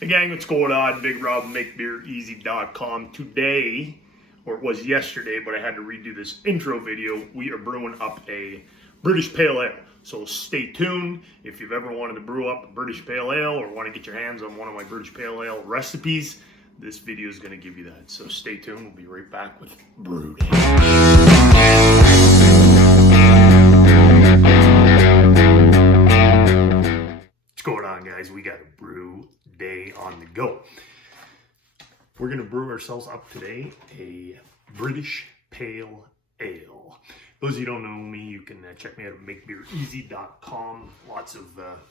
Hey gang, what's going on? Big Rob, MakeBeerEasy.com. Today, or it was yesterday, but I had to redo this intro video. We are brewing up a British Pale Ale. So stay tuned. If you've ever wanted to brew up a British Pale Ale or want to get your hands on one of my British Pale Ale recipes, this video is going to give you that. So stay tuned. We'll be right back with Brewed. What's going on, guys? We got a brew day on the go. We're going to brew ourselves up today a British Pale Ale. Those of you who don't know me, you can check me out at MakeBeerEasy.com. Lots of,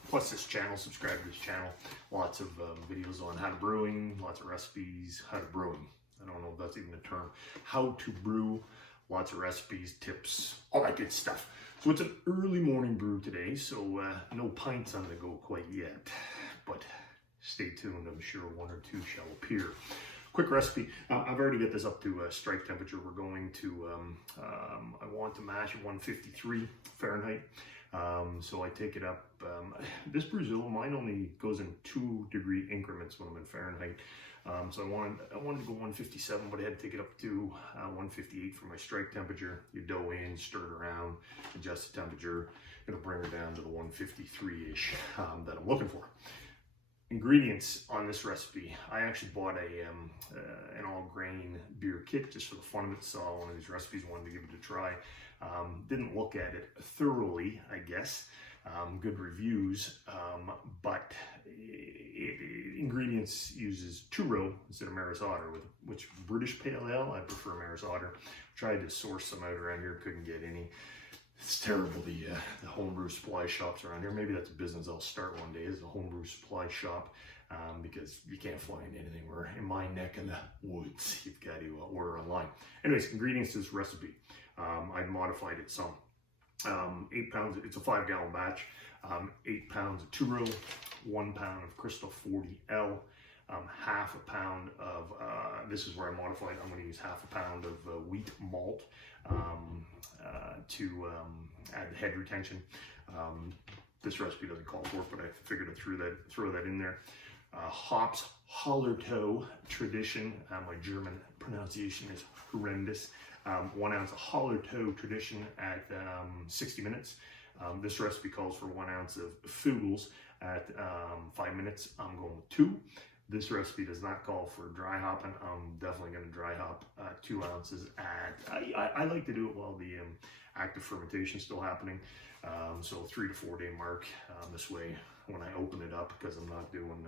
plus this channel, subscribe to this channel. Lots of videos on how to brewing, lots of recipes, how to brewing. I don't know if that's even a term. How to brew, lots of recipes, tips, all that good stuff. So it's an early morning brew today, so no pints on the go quite yet. But stay tuned, I'm sure one or two shall appear. Quick recipe. I've already got this up to strike temperature. We're going to, I want to mash at 153 Fahrenheit. So I take it up. This Brewzilla, mine only goes in 2-degree increments when I'm in Fahrenheit. So I wanted to go 157, but I had to take it up to 158 for my strike temperature. You dough in, stir it around, adjust the temperature. It'll bring her down to the 153-ish that I'm looking for. Ingredients on this recipe. I actually bought an all-grain beer kit just for the fun of it. Saw one of these recipes, wanted to give it a try. Didn't look at it thoroughly, I guess. Good reviews, but ingredients uses 2-row instead of Marris Otter, which British Pale Ale, I prefer Marris Otter. Tried to source some out around here, couldn't get any. It's terrible, the homebrew supply shops around here. Maybe that's a business I'll start one day, is a homebrew supply shop, because you can't find anything. We're in my neck of the woods. You've got to order online. Anyways, ingredients to this recipe. I've modified it some. 8 pounds, it's a 5-gallon batch. 8 pounds of 2-row, 1 pound of Crystal 40L, half a pound of, this is where I modified, I'm going to use half a pound of wheat malt to add the head retention. This recipe doesn't call for it, but I figured to throw that in there. Hops, Halltertauer Tradition. My German pronunciation is horrendous. 1 ounce of Halltertauer Tradition at 60 minutes. This recipe calls for 1 ounce of Fuggles at 5 minutes. I'm going with 2. This recipe does not call for dry hopping. I'm definitely going to dry hop 2 ounces at, I like to do it while the active fermentation is still happening. So 3 to 4 day mark. This way, when I open it up, because I'm not doing,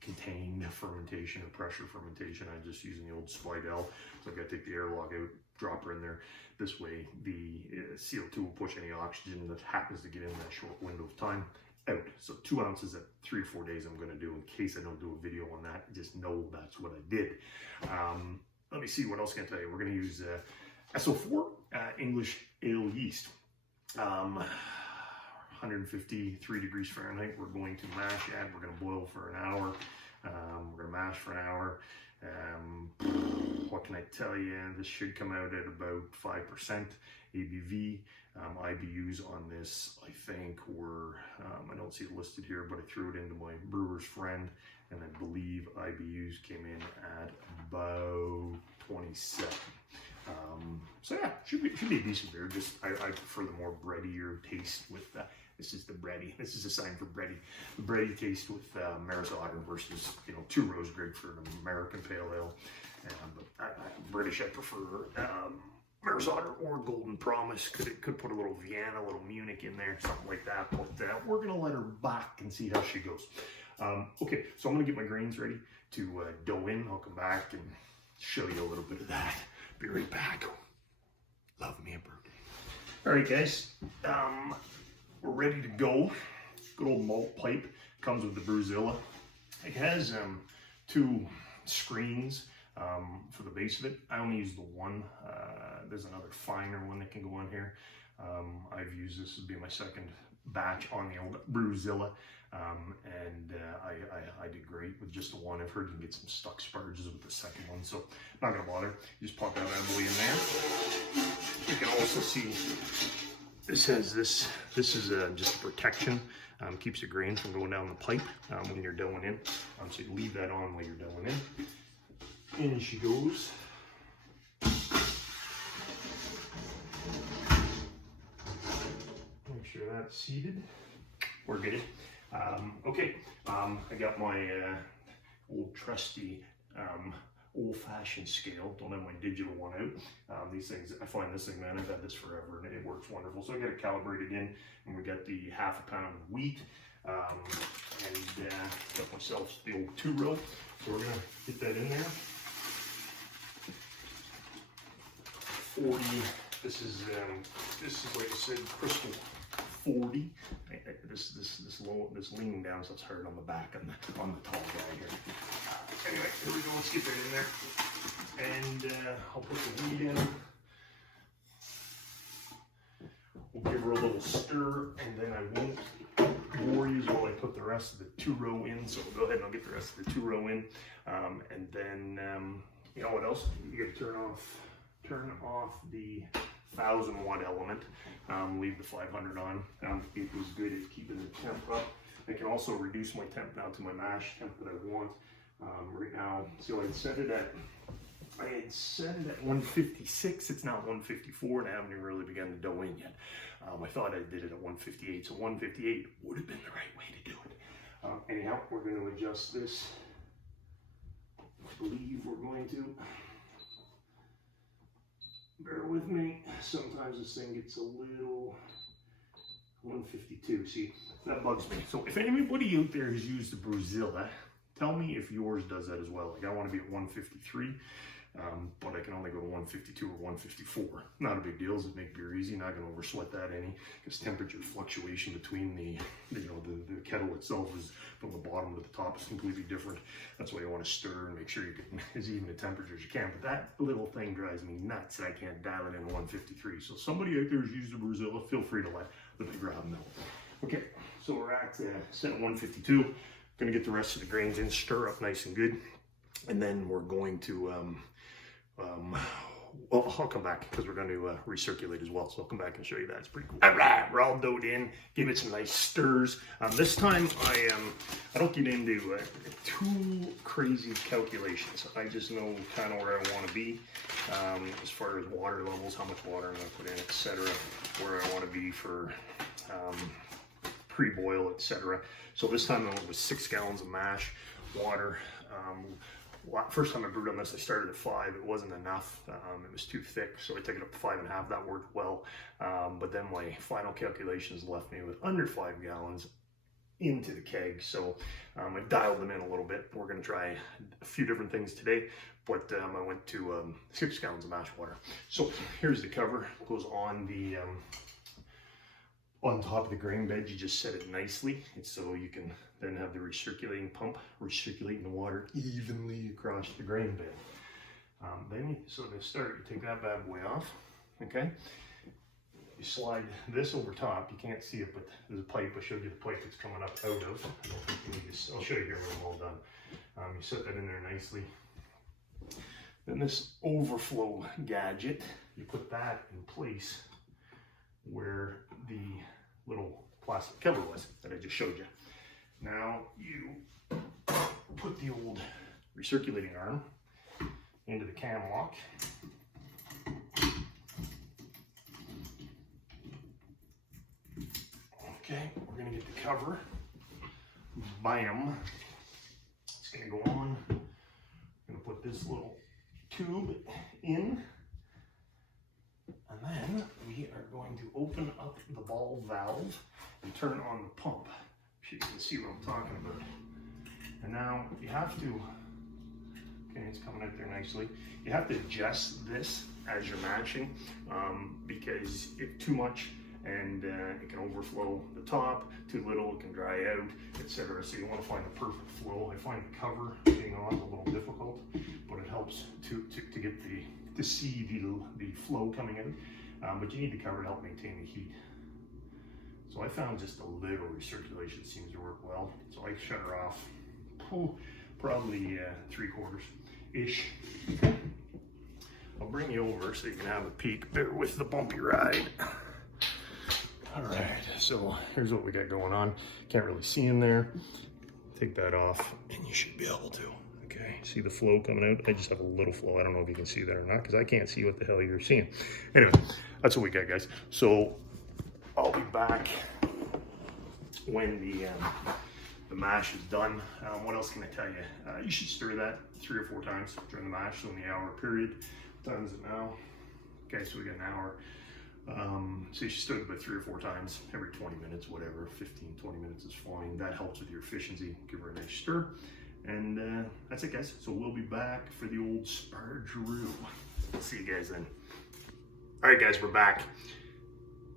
contained fermentation or pressure fermentation, I'm just using the old Safale. So I've got to take the airlock out, drop her in there. This way, the CO2 will push any oxygen that happens to get in that short window of time out. So 2 ounces at 3 or 4 days I'm going to do. In case I don't do a video on that, just know that's what I did. Let me see, what else can I tell you? We're going to use S-04 English ale yeast. 153 degrees Fahrenheit. We're going to mash at. We're going to boil for an hour. We're going to mash for an hour. What can I tell you? This should come out at about 5% ABV. IBUs on this, I think, were, I don't see it listed here, but I threw it into my brewer's friend, and I believe IBUs came in at about 27. So yeah, should be a decent beer. Just I prefer the more breadier taste with this is the bready. This is a sign for bready. The bready taste with Marris Otter versus 2-row is great for an American Pale Ale. But British, I prefer Marris Otter or Golden Promise. Could put a little Vienna, a little Munich in there, something like that. But we're gonna let her back and see how she goes. Okay, so I'm gonna get my grains ready to dough in. I'll come back and show you a little bit of that. Be right back. Love me a brew day. All right, guys, we're ready to go. Good old malt pipe comes with the Brewzilla. It has 2 screens for the base of it. I only use the one. There's another finer one that can go on here. I've used this to be my second batch on the old Brewzilla, and I did great with just the one. I've heard you can get some stuck sparges with the second one, so not gonna bother. You just pop that attaboy in there. You can also see this has this is just protection Keeps the grain from going down the pipe when you're doughing in. So you leave that on while you're doughing in. In she goes. Make sure that's seated. We're good. Okay, I got my old trusty old-fashioned scale. Don't have my digital one out. These things, I find this thing, man, I've had this forever and it works wonderful. So I got it calibrated in, and we got the half a pound of wheat, and got myself the old 2-row. So we're gonna get that in there. 40. This is like I said, crystal 40. This leaning down, so it's hard on the back on the tall guy here. Anyway, here we go. Let's get that in there, and I'll put the wheat in. We'll give her a little stir, and then I won't bore you while I put the rest of the 2-row in. So we'll go ahead and I'll get the rest of the 2-row in, and then you know what else? You got to turn off the 1,000 watt element. Leave the 500 on. It was good at keeping the temp up. I can also reduce my temp now to my mash temp that I want. Right now, so I had set it at 156. It's now 154, and I haven't even really begun to dough in yet. I thought I did it at 158, so 158 would have been the right way to do it. Anyhow, we're going to adjust this. I believe we're going to. Bear with me. Sometimes this thing gets a little 152. See, that bugs me. So if anybody out there has used the Brewzilla, tell me if yours does that as well. Like, I want to be at 153, but I can only go to 152 or 154. Not a big deal. Does it make beer easy? Not going to oversweat that any, because temperature fluctuation between the kettle itself is from the bottom to the top is completely different. That's why you want to stir and make sure you get as even a temperature as you can. But that little thing drives me nuts that I can't dial it in 153. So somebody out there who's used the Brewzilla, feel free to let the big Rob know. Okay, so we're at set 152. Gonna get the rest of the grains in, stir up nice and good, and then we're going to well, I'll come back because we're going to recirculate as well, so I'll come back and show you that. It's pretty cool. All right, we're all doughed in. Give it some nice stirs. This time I don't get into too crazy calculations. I just know kind of where I want to be as far as water levels, how much water I'm going to put in, etc. Where I want to be for pre-boil, etc. So this time I went with 6 gallons of mash, water. First time I brewed on this, I started at 5. It wasn't enough. It was too thick, so I took it up to 5.5. That worked well. But then my final calculations left me with under 5 gallons into the keg. So I dialed them in a little bit. We're going to try a few different things today, but I went to 6 gallons of mash water. So here's the cover. It goes on the on top of the grain bed. You just set it nicely, it's so you can then have the recirculating pump recirculating the water evenly across the grain bed. So to start, you take that bad boy off, okay? You slide this over top. You can't see it, but there's a pipe. I showed you the pipe it's coming up out of. I don't think you need to, I'll show you here when I'm all done. You set that in there nicely. Then this overflow gadget, you put that in place where the little plastic cover was that I just showed you. Now you put the old recirculating arm into the cam lock. Okay, we're gonna get the cover. Bam. It's gonna go on. I'm gonna put this little tube in. And then we are going to open up the ball valve and turn on the pump. So you can see what I'm talking about. And now you have to, okay, it's coming out there nicely. You have to adjust this as you're mashing because if too much and it can overflow the top, too little, it can dry out, etc. So you want to find the perfect flow. I find the cover being on a little difficult, but it helps to get to see the flow coming in. But you need the cover to help maintain the heat. So I found just a little recirculation seems to work well. So I shut her off, probably 3/4-ish. I'll bring you over so you can have a peek. Bear with the bumpy ride. All right, So here's what we got going on. Can't really see in there. Take that off and you should be able to. Okay, see the flow coming out? I just have a little flow. I don't know if you can see that or not because I can't see what the hell you're seeing. Anyway, that's what we got, guys. So I'll be back when the mash is done. What else can I tell you? You should stir that 3 or 4 times during the mash, so in the hour period. What time is it now? Okay, so we got an hour. So you should stir it about 3 or 4 times every 20 minutes, whatever. 15, 20 minutes is fine. That helps with your efficiency. Give her a nice stir. And that's it, guys. So we'll be back for the old spargeroo. See you guys then. All right, guys, we're back.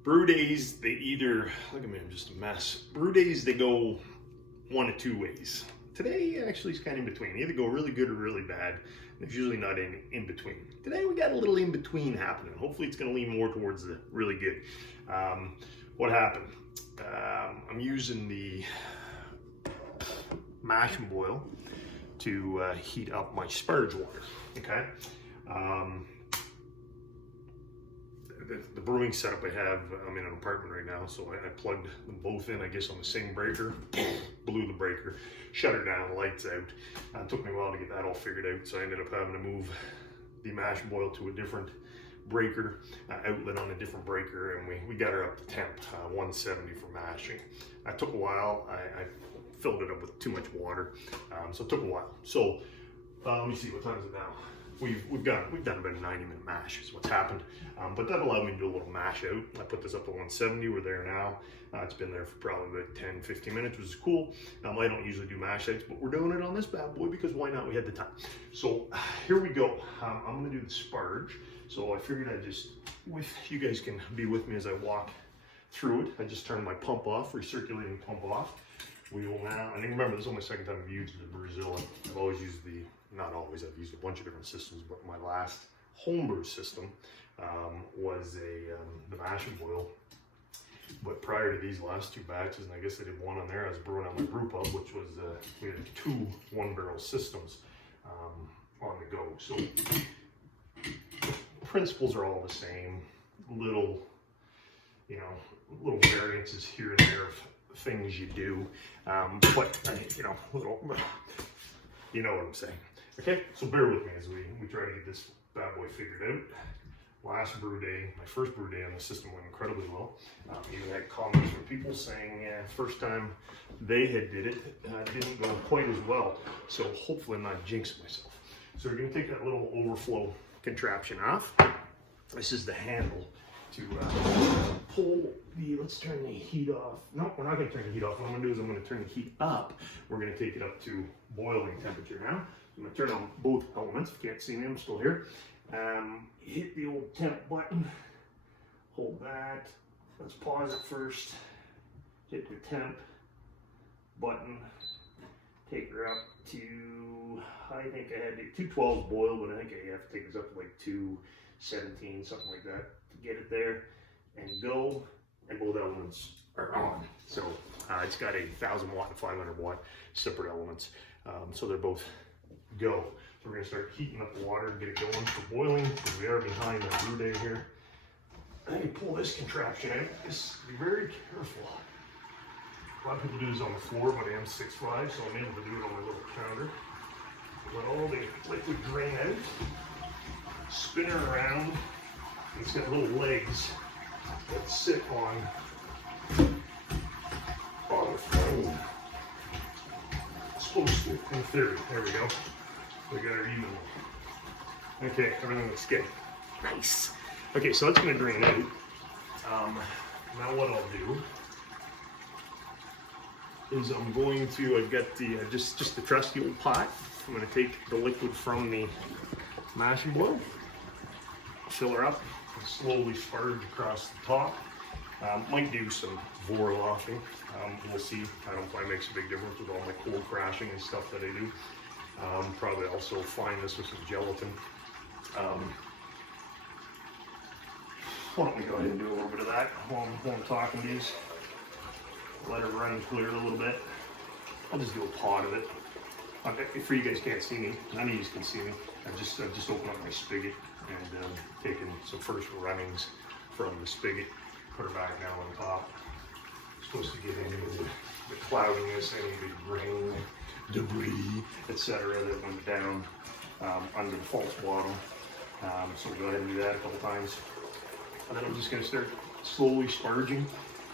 Brew days, they either, look at me, I'm just a mess. Brew days, they go 1 of 2 ways. Today actually is kind of in between. Either go really good or really bad. There's usually not any in between. Today we got a little in between happening. Hopefully it's going to lean more towards the really good. What happened? I'm using the mash and boil to heat up my sparge water. Okay. The brewing setup I have, I'm in an apartment right now, so I plugged them both in, I guess, on the same breaker, blew the breaker, shut her down, lights out. It took me a while to get that all figured out, so I ended up having to move the mash and boil to a different breaker, outlet on a different breaker, and we got her up to temp, 170 for mashing. It took a while. I filled it up with too much water, so it took a while. So let me see, what time is it now? We've done about a 90-minute mash is what's happened, but that allowed me to do a little mash out. I put this up to 170. We're there now. It's been there for probably about 10-15 minutes, which is cool. I don't usually do mash outs, but we're doing it on this bad boy because why not? We had the time. So here we go. I'm gonna do the sparge. So I figured I'd just, you guys can be with me as I walk through it. I just turned my pump off, recirculating pump off. We will now, and remember, this is only the second time I've used the Brazil. I've always used not always, I've used a bunch of different systems, but my last homebrew system was the mash and boil. But prior to these last 2 batches, and I guess I did one on there, I was brewing on my brew pub, which was, we had 2 1-barrel systems on the go. So principles are all the same, little variances here and there of things you do, but you know what I'm saying. Okay, so bear with me as we try to get this bad boy figured out. Last brew day, my first brew day on the system went incredibly well. Even had comments from people saying first time they had did it, didn't go quite as well. So hopefully I'm not jinxing myself. So we're gonna take that little overflow contraption off. This is the handle to pull the, let's turn the heat off. No, we're not gonna turn the heat off. What I'm gonna do is I'm gonna turn the heat up. We're gonna take it up to boiling temperature now. I'm gonna turn on both elements. If you can't see me, I'm still here. Hit the old temp button, hold that. Let's pause it first. Hit the temp button, take her up to, I think I had 212 boil, but I think I have to take this up to like 217, something like that, to get it there and go, and both elements are on. So it's got a 1000 watt and 500 watt separate elements. So they're both go. So we're gonna start heating up the water and get it going for boiling, because we are behind the brew day here. I can pull this contraption out. Just be very careful. A lot of people do this on the floor, but I am 6'5", so I'm able to do it on my little counter. Let all the liquid drain out. Spin her around. It's got little legs that sit on the flame. It's supposed to, in theory. There we go. We got her even. Okay, everything looks good. Nice. Okay, so that's gonna drain out. Now what I'll do is I'm going to, I've got the, just the trusty old pot. I'm gonna take the liquid from the mash and boil, fill her up, and slowly sparge across the top. Might do some vorlofing. We'll see. I don't find it makes a big difference with all my cold crashing and stuff that I do. Probably also find this with some gelatin. Why don't we go ahead and do a little bit of that while I'm talking these. Let it run clear a little bit. I'll just do a pot of it. Okay, for you guys can't see me, none of you can see me. I've just opened up my spigot and taken some first runnings from the spigot. Put her back down on top. supposed to get any of the cloudiness, any of the grain, debris, etc. that went down under the false bottom. So we'll go ahead and do that a couple times. And then I'm just going to start slowly sparging.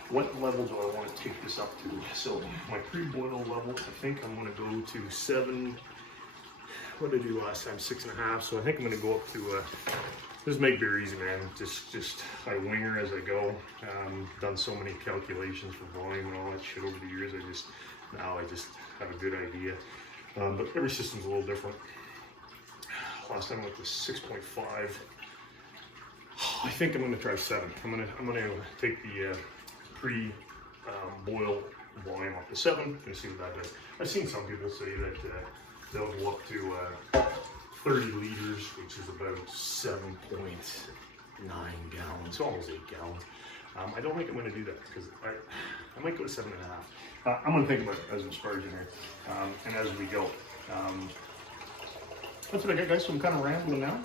What level do I want to take this up to? So my pre-boil level, I think I'm going to go to 7. What did I do last time? 6.5. So I think I'm going to go up to. Just make beer easy, man. Just I winger as I go. Done so many calculations for volume and all that shit over the years. Now I just have a good idea. But every system's a little different. Last time I went to 6.5. I think I'm going to try 7. I'm going to take the pre-boil volume up to 7. Gonna see what that does. I've seen some people say that they'll go up to 30 liters, which is about 7.9 gallons, almost 8 gallons. I don't think I'm going to do that because I might go to 7.5. I'm going to think about it as I'm sparging here and as we go. That's what I got, guys. So I'm kind of rambling now.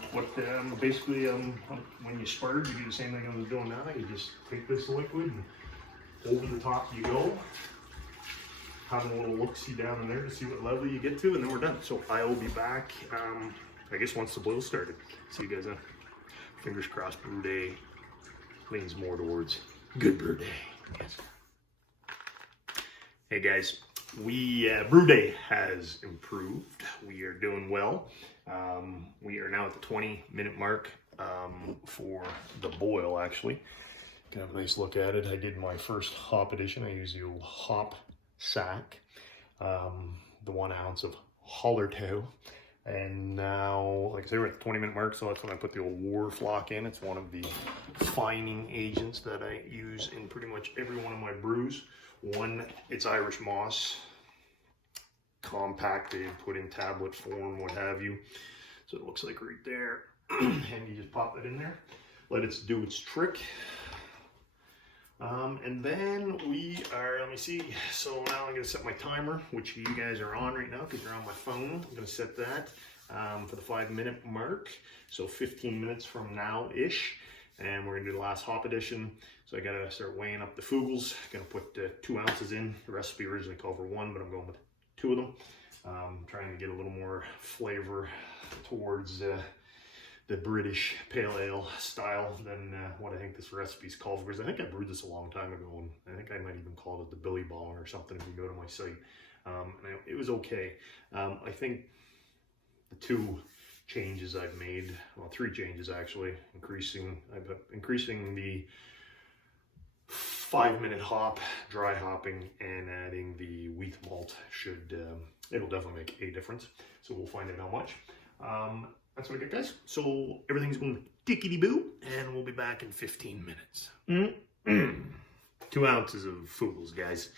Basically, when you sparge, you do the same thing I was doing now. You just take this liquid and over the top you go. Having a little look-see down in there to see what level you get to, and then we're done. So I will be back, I guess, once the boil started. See you guys then. Fingers crossed, brew day leans more towards good brew day. Yes. Hey guys, brew day has improved. We are doing well. We are now at the 20-minute mark for the boil, actually. Can have a nice look at it. I did my first hop edition. I used the old hop sack, the 1 ounce of Halltertauer. And now, like I said, we're at the 20-minute mark, so that's when I put the old wort flock in. It's one of the fining agents that I use in pretty much every one of my brews. One, it's Irish moss, compacted, put in tablet form, what have you. So it looks like right there. And you just pop it in there, let it do its trick. And then we are, let me see, so now I'm going to set my timer, which you guys are on right now because you're on my phone. I'm going to set that for the 5-minute mark, so 15 minutes from now-ish, and we're going to do the last hop edition. So I got to start weighing up the Fuggles. Going to put 2 ounces in. The recipe originally called for 1, but I'm going with 2 of them. Trying to get a little more flavor towards the British pale ale style than what I think this recipe's called for. Because I think I brewed this a long time ago, and I think I might even call it the Billy Bong or something if you go to my site. And it was okay. I think the 2 changes I've made, well, 3 changes actually, increasing the 5-minute hop, dry hopping, and adding the wheat malt it'll definitely make a difference. So we'll find out how much. That's what I got, guys. So everything's going tickety-boo, and we'll be back in 15 minutes. 2 ounces of Fuggles, guys.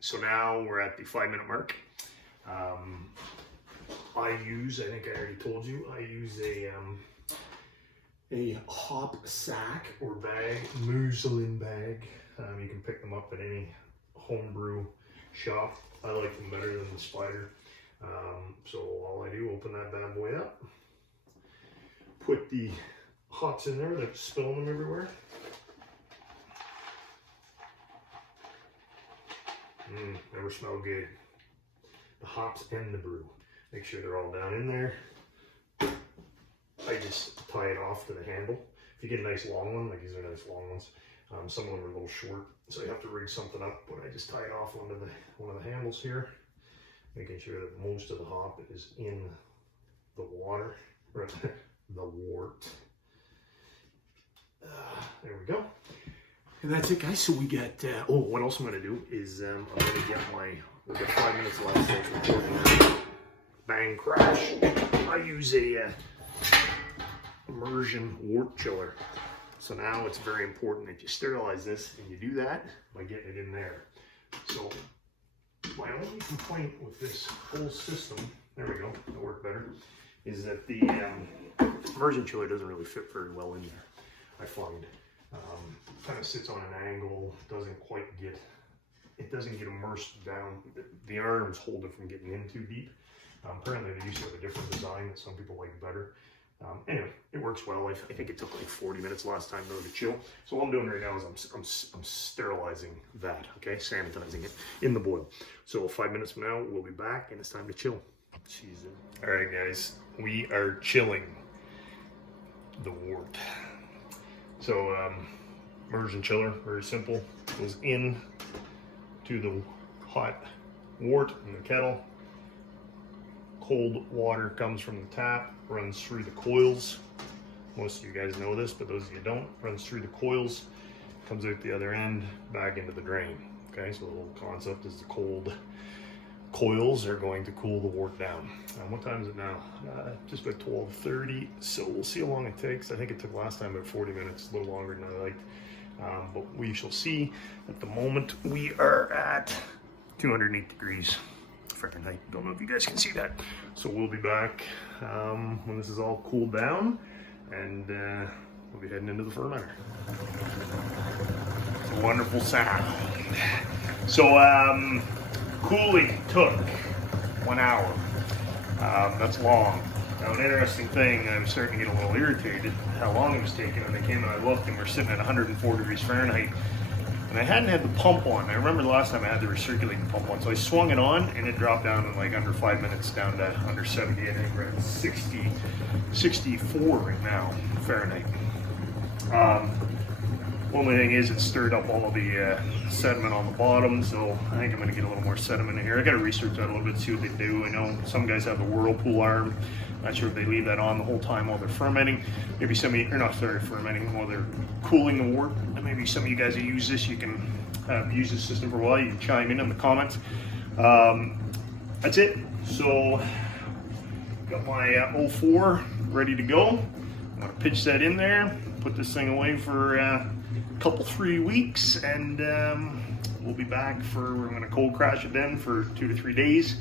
So now we're at the 5-minute mark. I think I already told you, I use a hop sack or bag, muslin bag. You can pick them up at any homebrew shop. I like them better than the spider. So all I do, open that bad boy up, put the hops in there, they're spilling them everywhere. Never smell good. The hops and the brew. Make sure they're all down in there. I just tie it off to the handle. If you get a nice long one, like these are nice long ones, some of them are a little short, so you have to rig something up, but I just tie it off onto one of the handles here, making sure that most of the hop is in the water, or the wort. There we go. And that's it, guys. So we got, what else I'm going to do is I'm going to get we've got 5 minutes left, so it's recording. Bang, crash. I use a immersion wort chiller. So now it's very important that you sterilize this, and you do that by getting it in there. So my only complaint with this whole system, there we go, that worked better, is that the immersion chiller doesn't really fit very well in there, I find. Kind of sits on an angle, doesn't get immersed down. The arms hold it from getting in too deep. Apparently they used to have a different design that some people like better. Anyway, it works well. I think it took like 40 minutes last time though to chill. So what I'm doing right now is I'm sterilizing that, okay? Sanitizing it in the boil. So 5 minutes from now, we'll be back and it's time to chill. Jesus. All right, guys, we are chilling the wort. So immersion chiller, very simple. Goes in to the hot wort in the kettle. Cold water comes from the tap, runs through the coils. Most of you guys know this, but those of you don't, runs through the coils, comes out the other end, back into the drain. Okay, so the whole concept is the cold coils are going to cool the wort down. What time is it now? Just about 12:30, so we'll see how long it takes. I think it took last time about 40 minutes, a little longer than I liked. But we shall see. At the moment, we are at 208 degrees Fahrenheit. Don't know if you guys can see that. So we'll be back when this is all cooled down, and we'll be heading into the fermenter. It's a wonderful sound. So cooling took 1 hour. That's long. Now, an interesting thing, I was starting to get a little irritated how long it was taking, and I came and I looked, and we're sitting at 104 degrees Fahrenheit. And I hadn't had the pump on. I remember the last time I had the recirculating pump on. So I swung it on and it dropped down in like under 5 minutes down to under 70. I think we're at 64 right now, Fahrenheit. Only thing is it stirred up all of the sediment on the bottom. So I think I'm gonna get a little more sediment in here. I gotta research that a little bit, see what they do. I know some guys have the whirlpool arm. Not sure if they leave that on the whole time while they're fermenting. Maybe some of you, or not sorry, fermenting, while they're cooling the wort. Maybe some of you guys who use this, you can use this system for a while. You can chime in the comments. That's it. So, got my 04 ready to go. I'm gonna pitch that in there, put this thing away for a couple, 3 weeks, and we'll be back for, we're gonna cold crash it then for 2 to 3 days.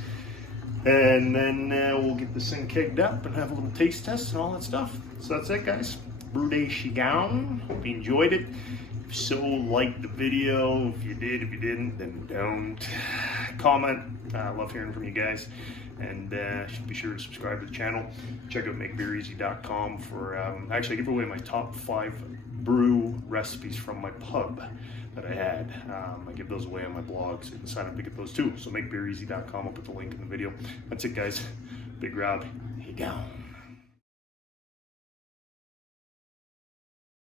And then we'll get this thing kicked up and have a little taste test and all that stuff. So that's it, guys. Brew day Shigang. Hope you enjoyed it. If so, like the video. If you did, if you didn't, then don't. Comment. I love hearing from you guys. And be sure to subscribe to the channel. Check out makebeereasy.com for actually I give away my top 5 brew recipes from my pub that I had. I give those away on my blog, so you can sign up to get those too. So makebeereasy.com. I'll put the link in the video. That's it, guys. Big Rob. Here you go.